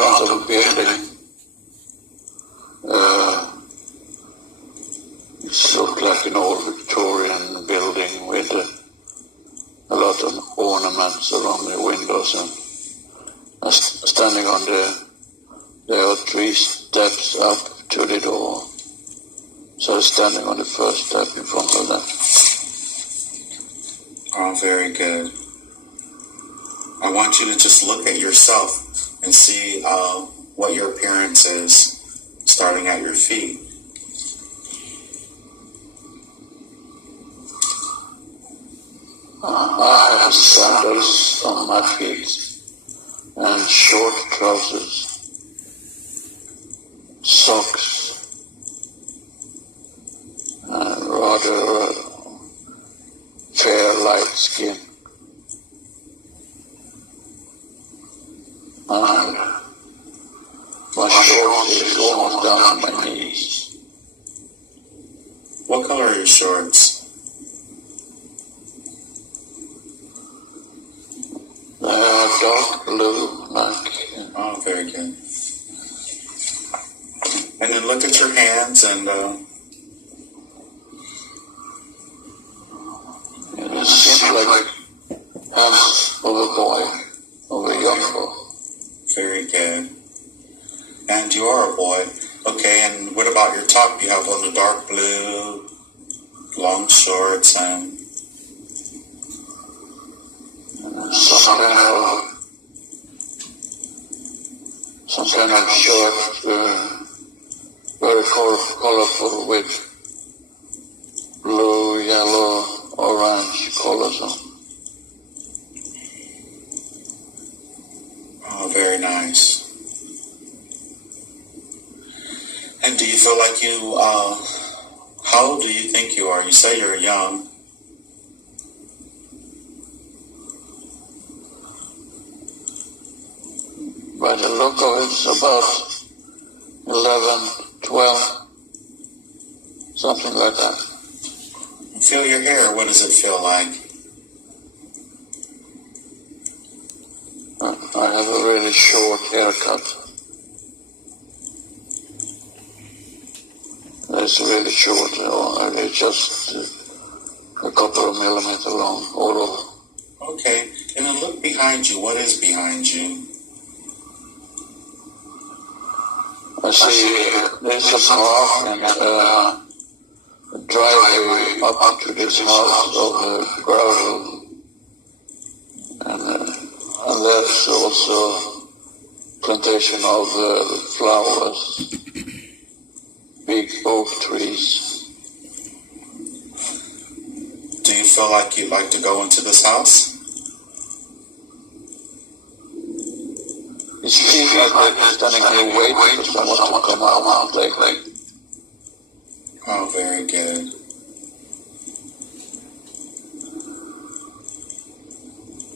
front of a building. It looked like an old Victorian building with a lot of ornaments around the windows, and standing on there are 3 steps up to the door. So I was standing on the first step in front of that. Oh, very good. I want you to just look at yourself and see what your appearance is, starting at your feet. I have sandals on my feet and short trousers, socks, and rather fair light skin. And my shorts is almost down to my knees. What color are your shorts? They are dark blue, like. Oh, very good. And then look at your hands and it seems like hands of a boy, of a young boy. Very good. And you are a boy. Okay, and what about your top? You have on the dark blue, long shorts, and some kind of shirt, very colorful with blue, yellow, orange colors on. Oh, very nice. And do you feel like you, how old do you think you are? You say you're young. By the look of it, it's about 11, 12, something like that. Feel your hair. What does it feel like? I have a really short haircut. It's really short, it's just a couple of millimeters long all over. Okay, and then look behind you. What is behind you? I see there's a park and a driveway up to this house of gravel, and there's also plantation of flowers, big oak trees. Do you feel like you'd like to go into this house? It feels like they're standing here waiting for someone to come out lately. Oh, very good.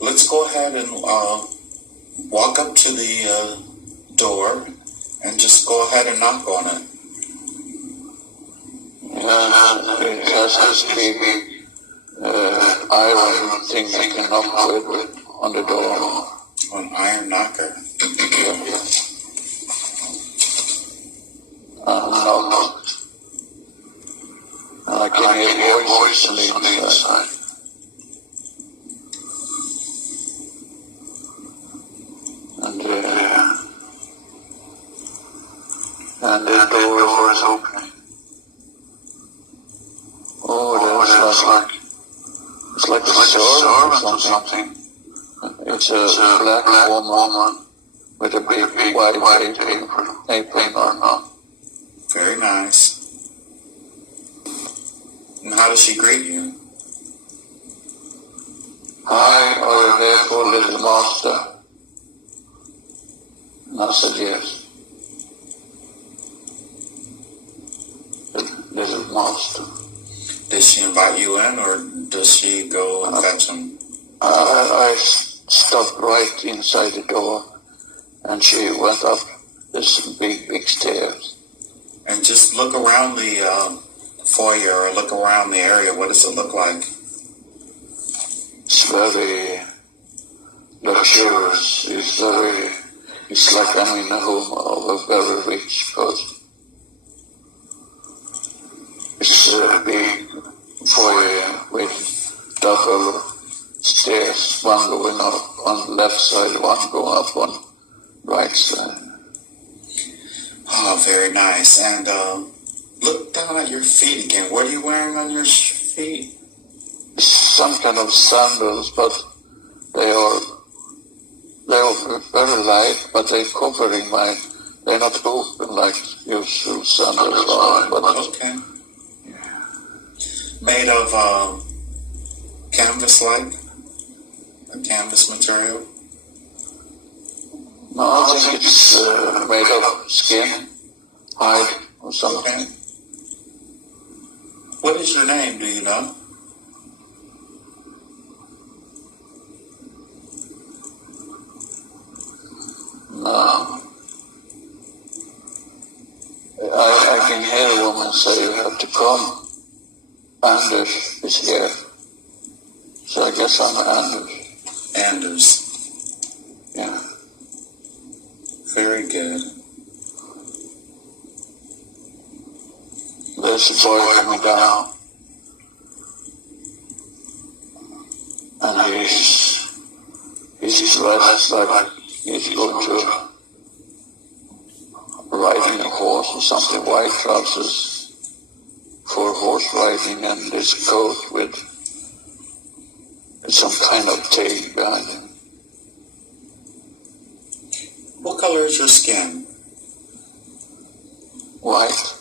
Let's go ahead and walk up to the door and just go ahead and knock on it. It has this big iron thing you can knock with on the door. An iron knocker. Knocked. And I can hear voices on the inside. And the door is opening. Oh, it's like a servant or something. It's a black woman with a big white apron on. Very nice. And how does she greet you? Hi, are you here for little master? And I said yes. Little master. Did she invite you in, or does she go and fetch him? I stopped right inside the door, and she went up this big stairs. And just look around the foyer, or look around the area. What does it look like? It's very luxurious. It's very It's like I'm in a home of a very rich person. It's a big foyer with double stairs, one going up on the left side, one going up on the right side. Oh, very nice. And look down at your feet again. What are you wearing on your feet? Some kind of sandals, but they are very light, but they're covering they're not open like usual sandals are. But okay. Made of canvas-like? A canvas material? No, I think it's made of skin, hide, or something. Okay. What is your name, do you know? No. I can hear a woman say you have to come. Anders is here. So I guess I'm Anders. Anders. Yeah. Very good. There's a boy coming down. And he's dressed like he's going to riding a horse or something, white trousers for horse riding, and this coat with some kind of tail behind him. What color is your skin? White.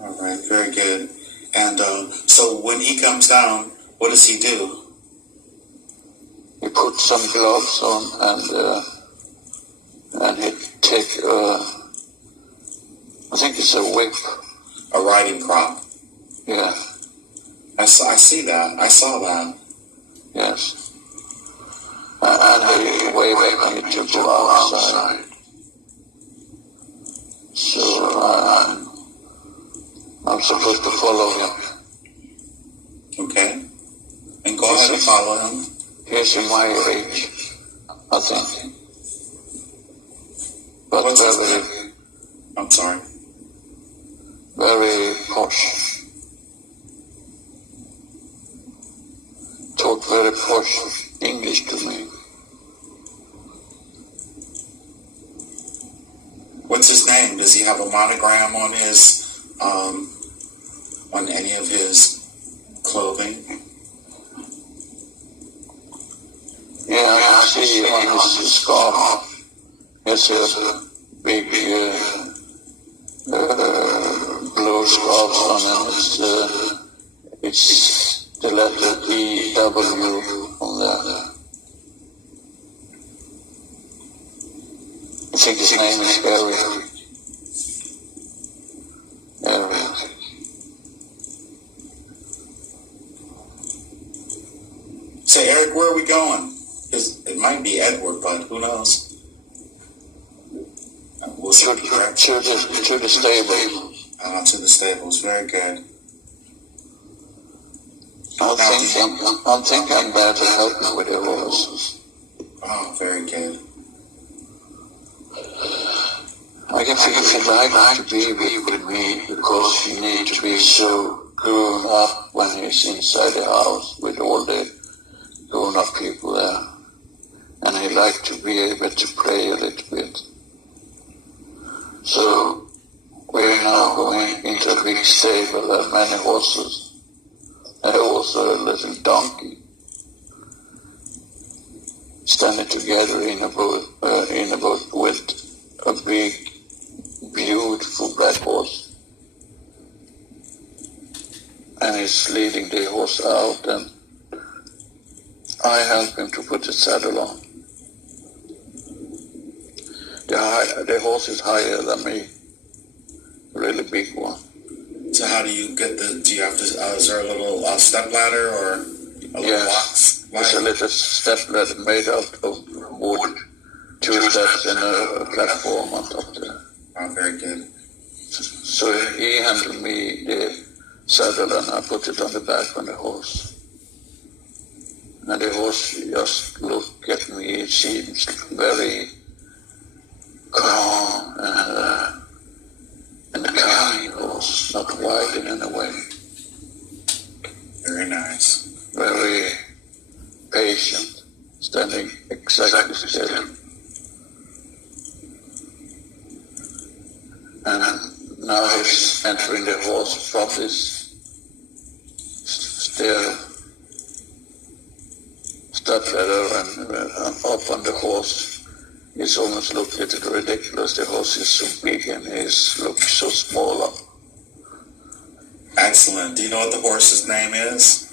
All right, very good. And so when he comes down, what does he do? He puts some gloves on and he take I think it's a whip. A riding crop. Yeah. I see that. I saw that. Yes. And he waved me to go outside. So I'm supposed to follow him. Okay. And go ahead and follow him. He's in my age, I think. But What's his very, name? I'm sorry. very posh. Talk very posh English to me. What's his name? Does he have a monogram on his, on any of his clothing? Yeah, I see on his scarf. It's a big blue scarf on him. It's the letter EW on there. I think his name is Eric. Eric. Say, Eric, where are we going? It might be Edward, but who knows? We'll see. To the stable. To the stables. Very good. I'm thinking I'm there to help me with the horses. Oh, very good. I can feel he'd like to be with me because he needs to be so grown up when he's inside the house with all the grown up people there. And he'd like to be able to play a little bit. So we're now going into a big stable. There are many horses. And also a little donkey standing together in a boat with a big, beautiful black horse. And he's leading the horse out, and I help him to put the saddle on. The horse is higher than me, a really big one. So how do you get do you have to, is there a little step ladder or a little box? It's a little step ladder made out of wood, two steps and a platform on top there. Oh, very good. So he handed me the saddle and I put it on the back of the horse. And the horse just looked at me. It seems very Pleidian in a way. Very nice. Very patient, standing exactly still. And now he's entering the horse from this step ladder and up on the horse. It's almost looked a little ridiculous. The horse is so big and he looks so small. Excellent. Do you know what the horse's name is?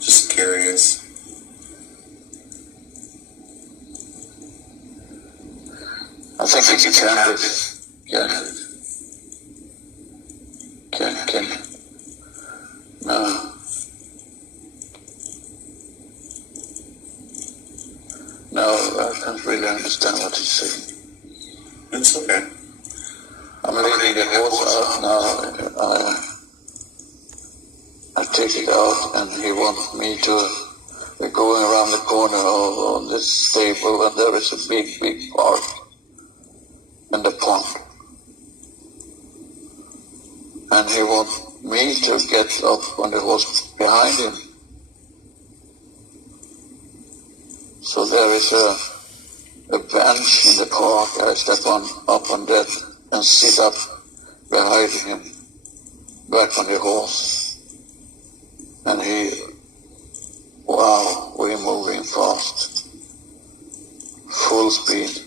Just curious. I think it's Can. No. No, I can't really understand what he's saying. It's okay. I'm leading the horse out now. I take it out and he wants me to... We're going around the corner of this stable and there is a big park and a pond. And he wants me to get up on the horse behind him. So there is a bench in the park. I step up on that and sit up behind him, back on the horse. And we're moving fast, full speed.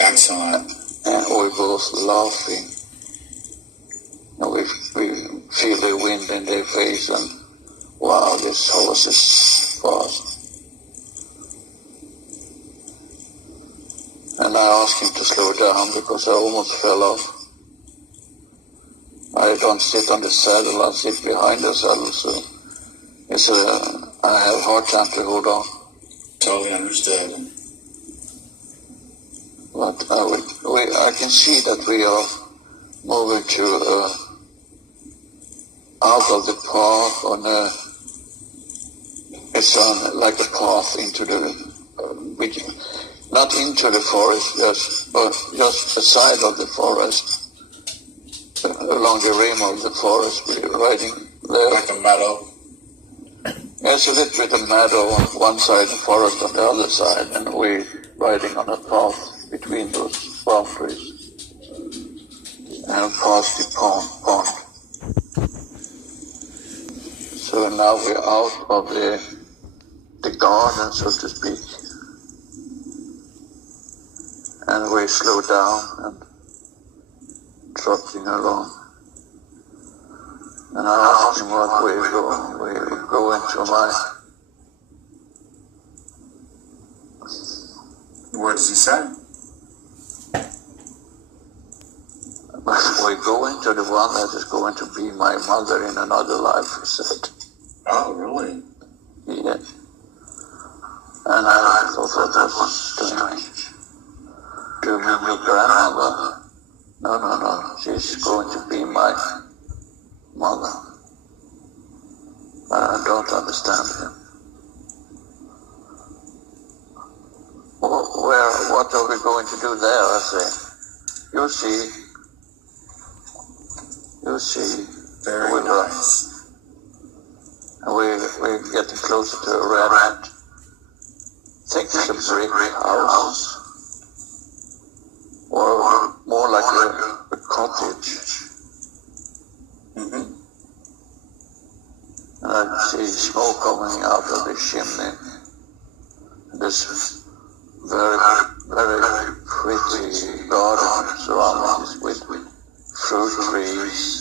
Excellent. And we both laughing. And we feel the wind in their face and wow, this horse is fast. And I asked him to slow down because I almost fell off. I don't sit on the saddle, I sit behind the saddle, so I have a hard time to hold on. Totally understood. But I can see that we are moving to out of the path it's on like a path into the not into the forest, but just beside of the forest. Along the rim of the forest, we're riding there. Like a meadow? Yes, a little bit of meadow on one side and forest on the other side, and we're riding on a path between those boundaries and past the pond. So now we're out of the garden, so to speak, and we slow down and trotting along. And I asked him what way we're going. We're going to What does he say? We're going to the one that is going to be my mother in another life, he said. Oh, really? Yeah. And I thought that was strange. Do you mean your grandmother? No. She's going to be my mother. But I don't understand him. What are we going to do there? I say, you see. Very nice. And we're getting closer to a red. I think it's a brick house. Or more like a cottage. Mm-hmm. And I see smoke coming out of the chimney. This very pretty garden surrounded with fruit trees.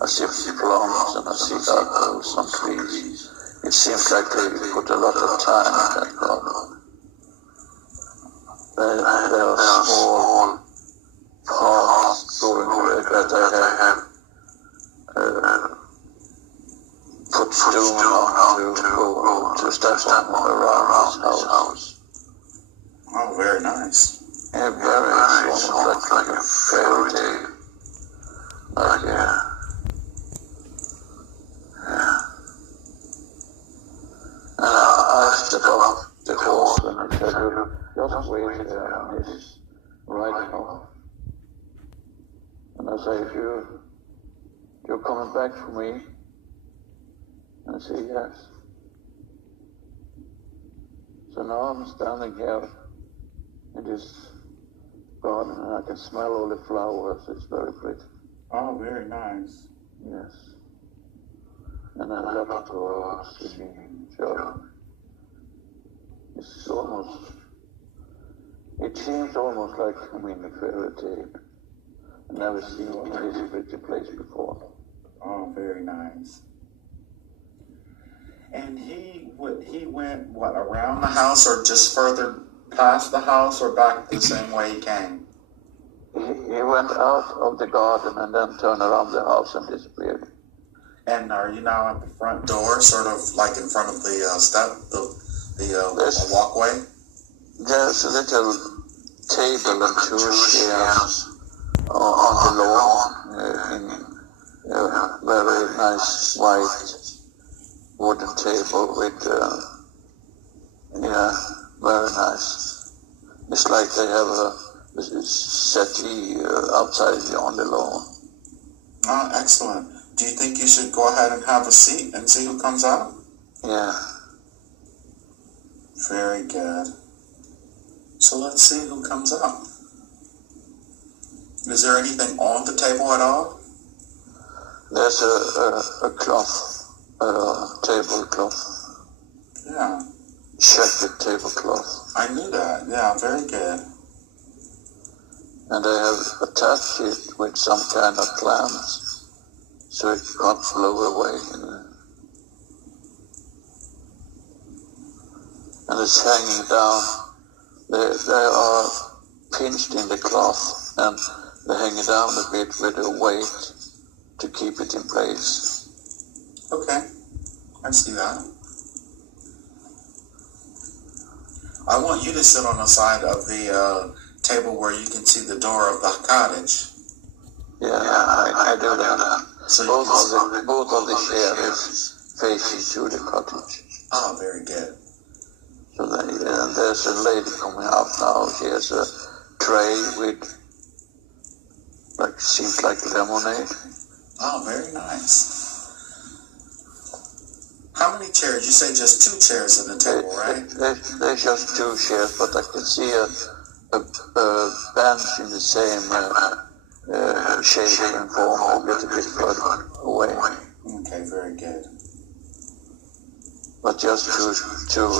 I see plums and I see apples on trees. It seems like they put a lot of time in that garden. There are small paths going that I have put stone on to step on around his house. Oh, very nice. Yeah, very almost like a fairy tale. Yeah. And I stepped off the horse and I said, just wait there, and he's riding off. And I say, you're coming back for me? And I say, yes. So now I'm standing here in this garden and I can smell all the flowers. It's very pretty. Oh, very nice. Yes. And I love to go singing church. It's almost, it seems almost like I'm in a fairy tale. I've never seen this pretty place before. Oh, very nice. And he went, what, around the house or just further past the house or back the same way he came? He went out of the garden and then turned around the house and disappeared. And are you now at the front door, sort of like in front of the the walkway? There's a little table and two chairs on the lawn in a very nice white wooden table with, very nice. It's like they have a settee outside on the lawn. Oh, excellent. Do you think you should go ahead and have a seat and see who comes out? Yeah. Very good. So let's see who comes out. Is there anything on the table at all? There's a cloth, tablecloth. Yeah. Checkered tablecloth. I knew that. Yeah, very good. And they have attached it with some kind of clamps so it can't blow away. And it's hanging down. They are pinched in the cloth and they're hanging down a bit with a weight to keep it in place. Okay, I see that. I want you to sit on the side of the table where you can see the door of the cottage. Yeah, I do that. So both of the chairs facing to the cottage. Oh, very good. So there's a lady coming out now. She has a tray with, seems like lemonade. Oh, very nice. How many chairs? You say just 2 chairs at the table, right? There's just 2 chairs, but I can see a bench in the same shape and form a little bit further away. Okay, very good. But just too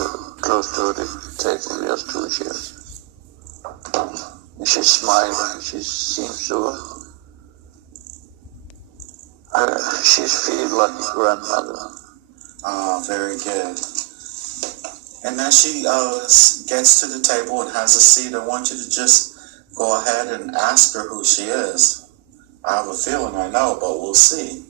close to the table, just 2 chairs. And she's smiling. She seems to. She feels like a grandmother. Ah, very good. And then she gets to the table and has a seat. I want you to just go ahead and ask her who she is. I have a feeling I know, but we'll see.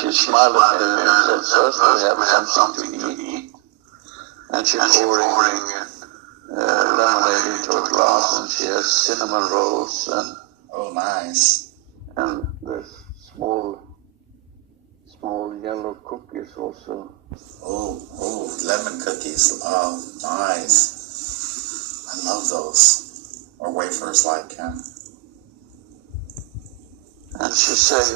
She smiled at me and said, first we have something to eat. And she's pouring lemonade into a glass, and she has cinnamon rolls and. Oh, nice. And there's small yellow cookies also. Oh, lemon cookies. Oh, nice. I love those. Or wafers like him. And she said,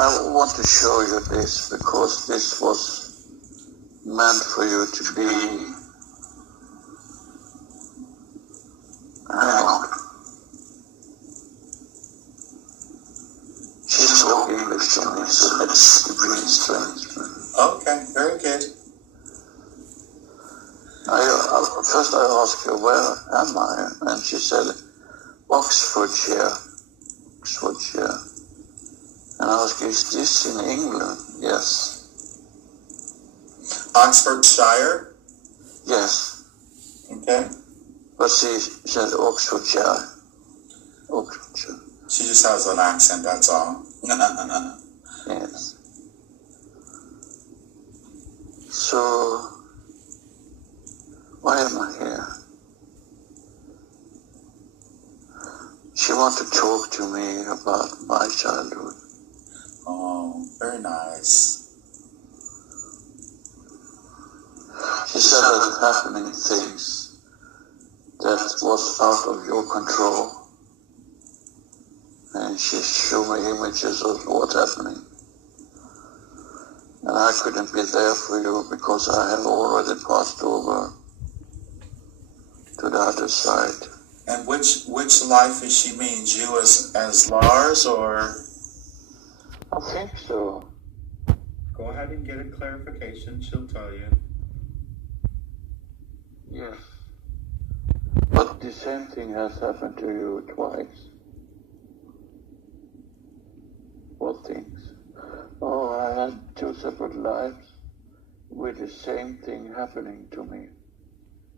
I want to show you this because this was meant for you to be. Hang on. She spoke English to me, so that's really strange. Okay, very good. First I asked her, where am I? And she said, Oxfordshire. And I asked her, is this in England? Yes. Oxfordshire? Yes. Okay. But she said Oxfordshire. She just has an accent, that's all. Yes. So, why am I here? She she wanted to talk to me about my childhood. Oh, very nice. She said that happening things that was out of your control. And she showed me images of what's happening. And I couldn't be there for you because I have already passed over to the other side. And which life is she means? You as Lars, or? I think so. Go ahead and get a clarification. She'll tell you. Yes. But the same thing has happened to you twice. What things? Oh, I had two separate lives with the same thing happening to me.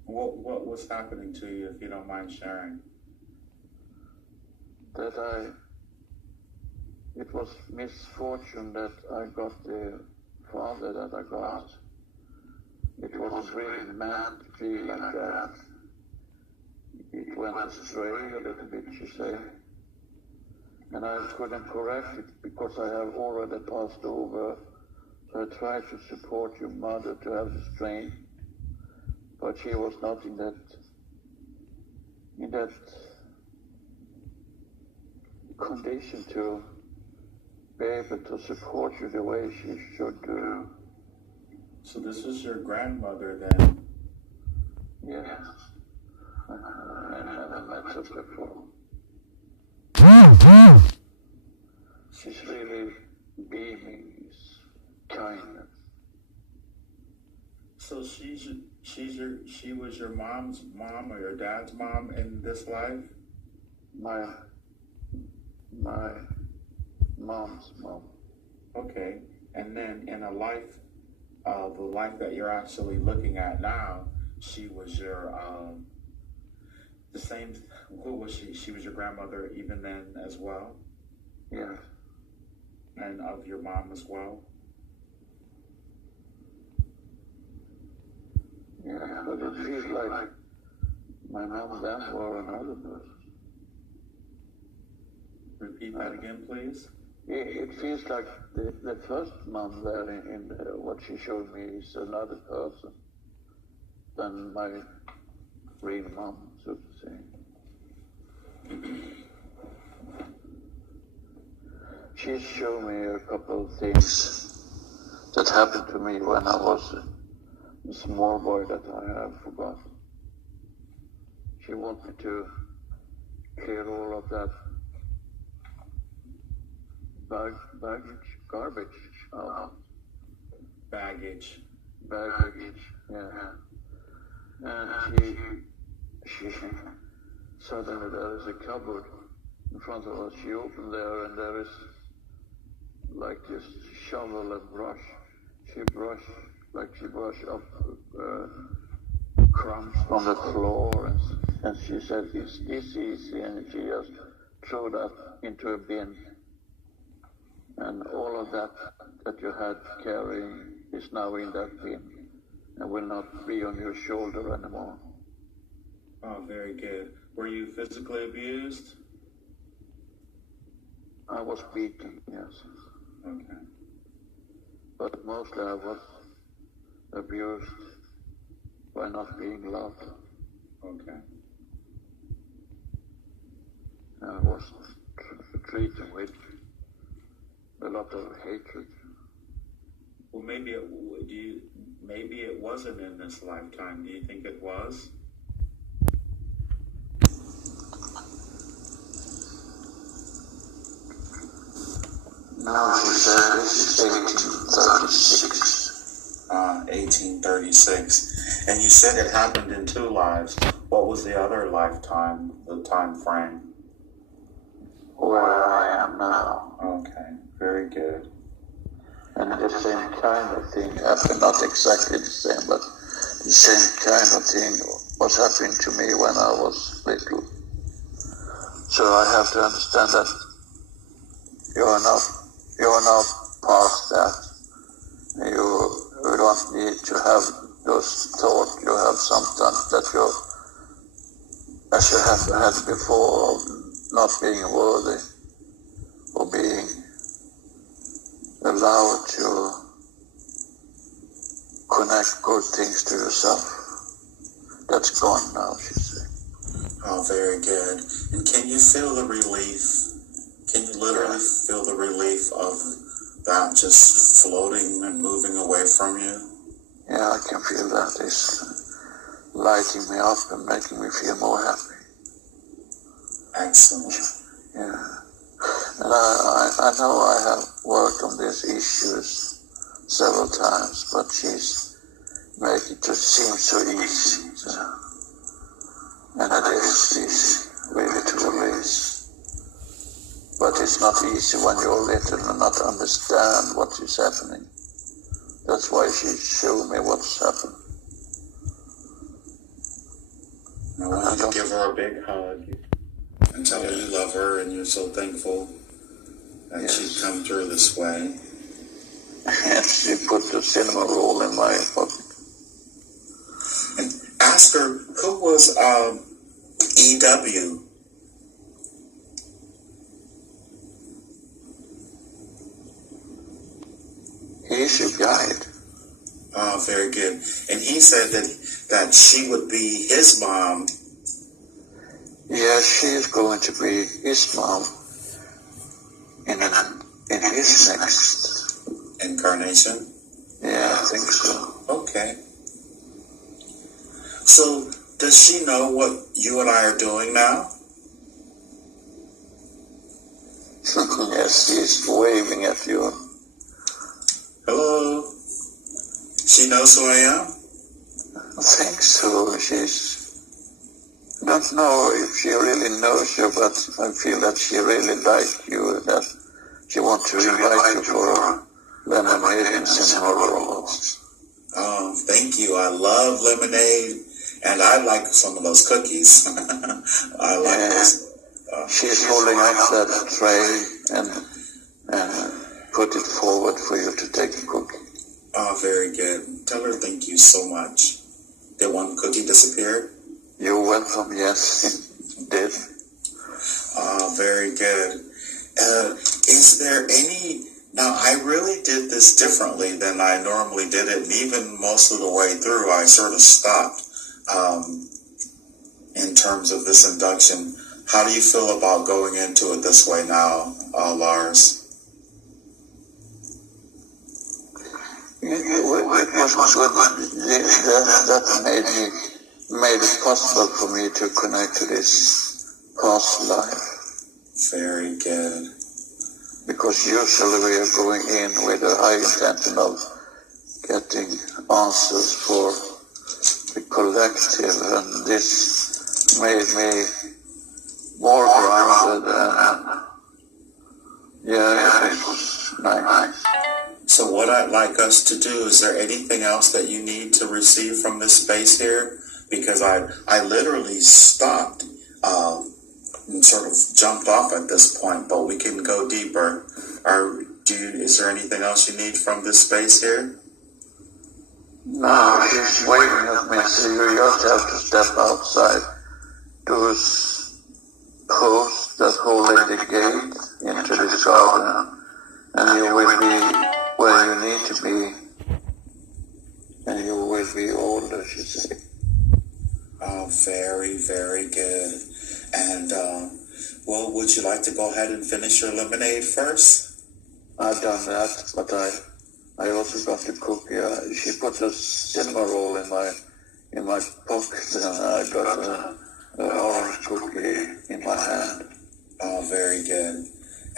What was happening to you, if you don't mind sharing? It was misfortune that I got the father that I got. It wasn't really meant to be like that. It went astray a little bit, you say. And I couldn't correct it because I have already passed over. So I tried to support your mother to have the strength. But she was not in that condition to be able to support you the way she should do. So this is your grandmother then? Yes. I never met her before. She's really beaming kindness. So she was your mom's mom or your dad's mom in this life? My mom's mom. Okay, and then in a life, the life that you're actually looking at now, she was your the same. Who was she? She was your grandmother even then as well. Yeah. And of your mom as well. Yeah, but it feels like my mom then were another person. Repeat that again, please. It feels like the first mom there in what she showed me is another person than my real mom, so to say. She showed me a couple of things that happened to me when I was a small boy that I have forgotten. She wanted to clear all of that garbage out. Baggage, yeah. And she suddenly there is a cupboard in front of us. She opened there and there is like this shovel and brush. She brushed up crumbs from the floor and she said, "Is this easy?" And she just threw that into a bin. And all of that you had carrying is now in that bin and will not be on your shoulder anymore. Oh, very good. Were you physically abused? I was beaten, yes. Okay. But mostly I was abused by not being loved. Okay. I was treated with a lot of hatred. Well, maybe it wasn't in this lifetime. Do you think it was? No, she said this is 1836. 1836. And you said it happened in two lives. What was the other lifetime, the time frame? Where I am now. Okay, very good. And the same kind of thing happened, not exactly the same, but the same kind of thing was happening to me when I was little. So I have to understand that you are not past that. You don't need to have those thoughts. You have something that you, as you have had before, not being worthy or being allowed to connect good things to yourself. That's gone now, she said. Oh, very good. And can you feel the relief? Can you literally feel the relief of that just floating and moving away from you? Yeah, I can feel that. It's lighting me up and making me feel more happy. Excellent. Yeah. And I know I have worked on these issues several times, but she's making it seem so easy. So. And it is easy, really, to release. But it's not easy when you're little and not understand what is happening. That's why she showed me what's happened. I want you to give her a big hug and tell her you love her and you're so thankful that she'd come through this way. And she put the cinnamon roll in my pocket. And ask her, who was EW? He's your guide. Oh, very good. And he said that she would be his mom. Yeah, she is going to be his mom in his next incarnation? Yeah, I think so. Okay. So, does she know what you and I are doing now? Yes, she's waving at you. Hello? She knows who I am? I think so. I don't know if she really knows you, but I feel that she really likes you, that she wants to invite you for lemonade and cinnamon rolls. Oh, thank you. I love lemonade, and I like some of those cookies. I like those. She's holding up that tray and put it forward for you to take a cookie. Oh, very good. Tell her thank you so much. Did one cookie disappear? You're welcome, yes, it did. Oh, very good. Is there any... Now, I really did this differently than I normally did it, and even most of the way through, I sort of stopped in terms of this induction. How do you feel about going into it this way now, Lars? It was good. That made it possible for me to connect to this past life. Very good. Because usually we are going in with a high intention of getting answers for the collective, and this made me more grounded, and it was nice. So what I'd like us to do, is there anything else that you need to receive from this space here? Because I literally stopped and sort of jumped off at this point, but we can go deeper. Is there anything else you need from this space here? No, she's waving at me, so you just have to step outside those posts that hold the gate into this garden, and you will be where you need to be, and you will be older, she said. Oh, very, very good. And, well, would you like to go ahead and finish your lemonade first? I've done that, but I also got the cookie. She put a cinnamon roll in my pocket, and I got an orange cookie in my hand. Oh, very good.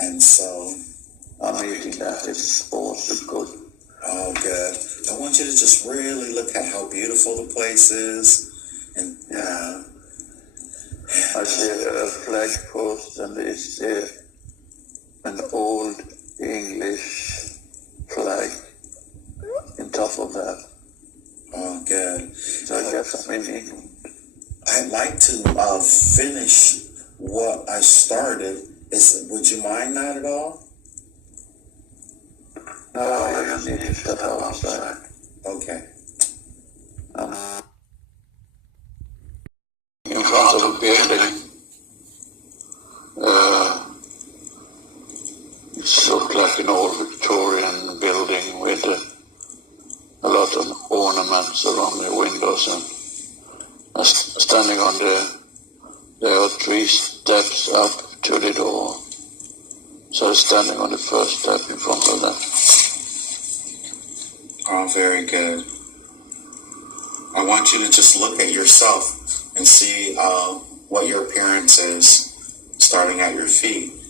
And so... I'm eating that. It's also good. Oh, good. I want you to just really look at how beautiful the place is. And I see a flag post, and it's an old English flag on top of that. Oh, good. So I guess I'm in England. I'd like to finish what I started. Would you mind that at all? No, I just need to step outside. Okay. In front of a building, like an old Victorian building with a lot of ornaments around the windows, and standing on there are 3 steps up to the door. So I was standing on the first step in front of that. Oh, very good. I want you to just look at yourself and see what your appearance is, starting at your feet.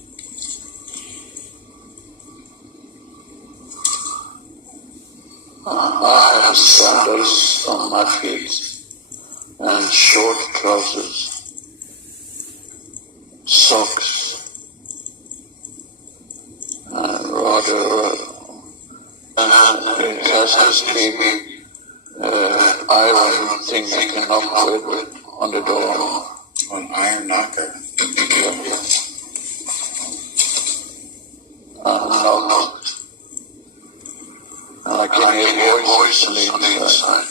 I have sandals on my feet and short trousers, socks, and it has this big iron thing you can knock with on the door. An iron knocker. Knocked. And I can hear voices on the inside.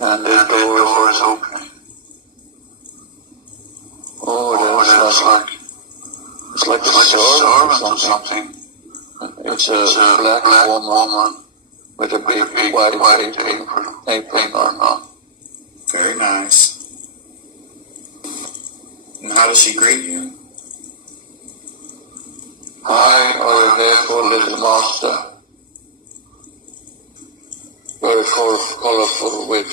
And the door is opening. Oh, it's like a servant or something. It's a black woman with a big white apron on. Very nice. And how does she greet you? Hi, are you here for little master? Very colorful with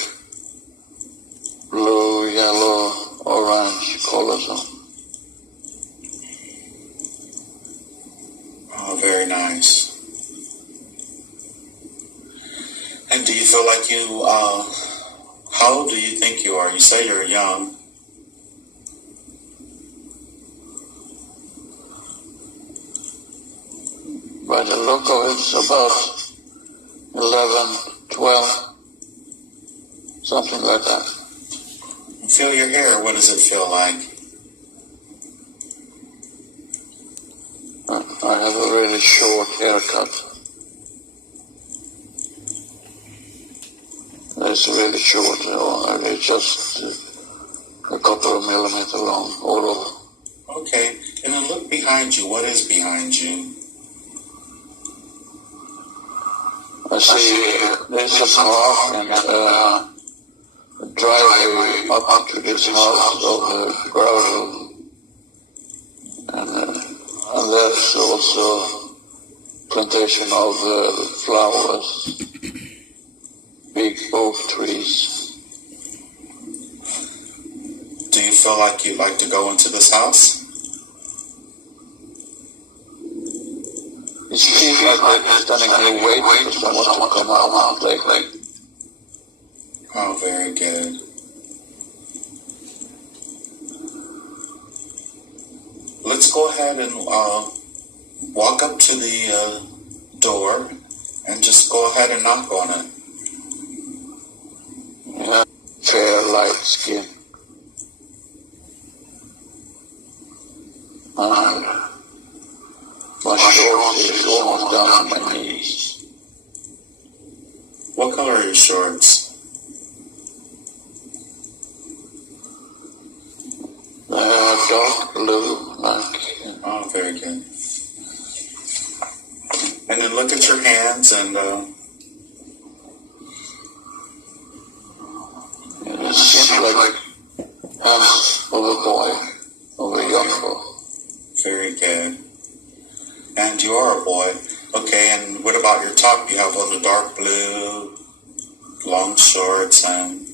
blue, yellow, orange colors on. Oh, very nice. And do you feel like you, how old do you think you are? You say you're young. By the look of it, it's about 11, 12, something like that. Feel your hair. What does it feel like? I have a really short haircut. It's really short, it's just a couple of millimeters long all over. Okay, and then look behind you. What is behind you? I see there's a park and a driveway up to this house of gravel, and there's also plantation of flowers, big oak trees. Do you feel like you'd like to go into this house? It seems like they're standing here waiting for someone to come out lately. Oh, very good. Let's go ahead and walk up to the door and just go ahead and knock on it. Yeah, fair, light skin. And my shorts is almost down to my knees. What color are your shorts? They are dark blue, like. Oh, very good. And then look at your hands and it seems like hands of a boy, of a young boy. very good. And you are a boy. Okay, and what about your top? You have on the dark blue, long shorts, and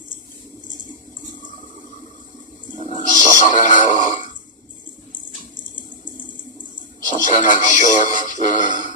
some kind of shirt